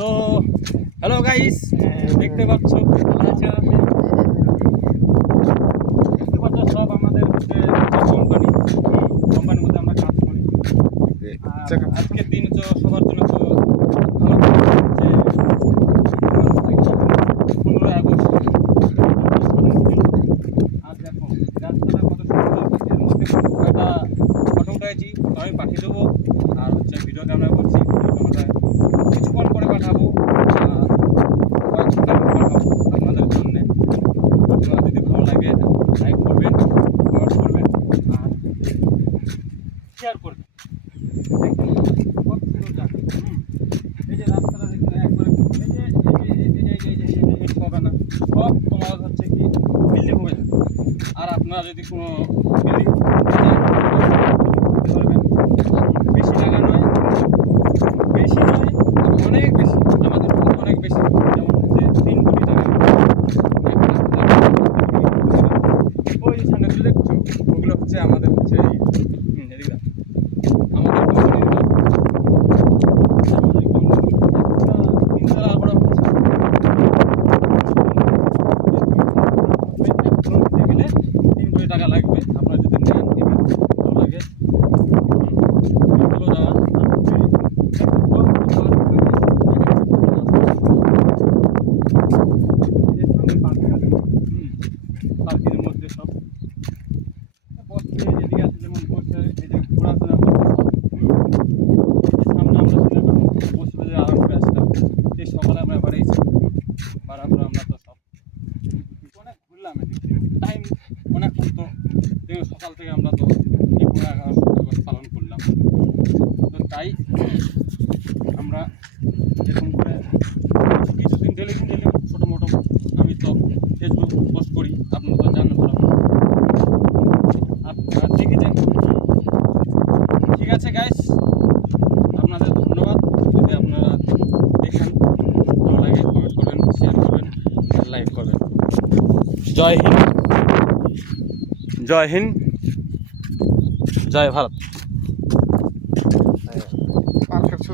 তো hello guys, দেখতে পাচ্ছ সব আমাদের কোম্পানির মধ্যে আমরা কাজ করি। আজকের দিন তো সবার জন্য তো ভালো যে 15ই আগস্ট। আর দেখো রাস্তাটা কত সুন্দর, এর মধ্যে একটা ফটো উঠাইছি, আমি পাঠিয়ে দেবো। আর হচ্ছে ভিডিও ক্যামেরা করছি, ভিডিও ক্যামেরা কিছুক্ষণ করে পাঠাবো, কয়েকটা পাঠাবো আপনাদের জন্য। আপনারা যদি ভালো লাগে লাইক করবেন, কমেন্ট করবেন আর শেয়ার করবেন। এই যে রাস্তাটা দেখুন একবারে, এই সব তোমার হচ্ছে কি বিল্ডিং হবে। আর আপনারা যদি কোনো বিল্ডিং বেশি টাকা নয়, বেশি নয়, অনেক বেশি, আমাদের অনেক বেশি, যেমন হচ্ছে 3 কোটি টাকা। ওই সামনেগুলো দেখছো, ওগুলো হচ্ছে আমাদের হচ্ছে এদিকে আমাদের কোম্পানির কাজ। আমাদের কোম্পানি 3 তলা করা হচ্ছে। গেলে 3 কোটি টাকা লাগবে। আপনারা যদি নেন নেবেন, ভালো লাগে ভালো জায়গা। পার্কের মধ্যে সব বসছে, এদিকে আছে যেমন বসছে, এই যে ঘোরাফেরা করছে সব। সামনে আমরা ছিলাম, বসে বসে আরাম করে আসলাম। সেই সকালে আমরা বাড়িয়েছি, বাড়ার পরে আমরা তো সব অনেক ঘুরলাম, এদিক টাইম অনেক তো সকাল থেকে আমরা তো এই 15ই আগস্ট পালন করলাম। তো তাই আমরা এরকম করে কিছুদিন ডেলি ছোটো মোটো আমি তো ফেসবুক পোস্ট করি, আপনারা তো জানেন, আপনারা দেখেছেন। ঠিক আছে গাইস, আপনাদের ধন্যবাদ। যদি আপনারা দেখেন ভালো লাগে, কমেন্ট করবেন, শেয়ার করবেন, লাইক করবেন। জয় হিন্দ, জয় হিন্দ, জয় ভারত।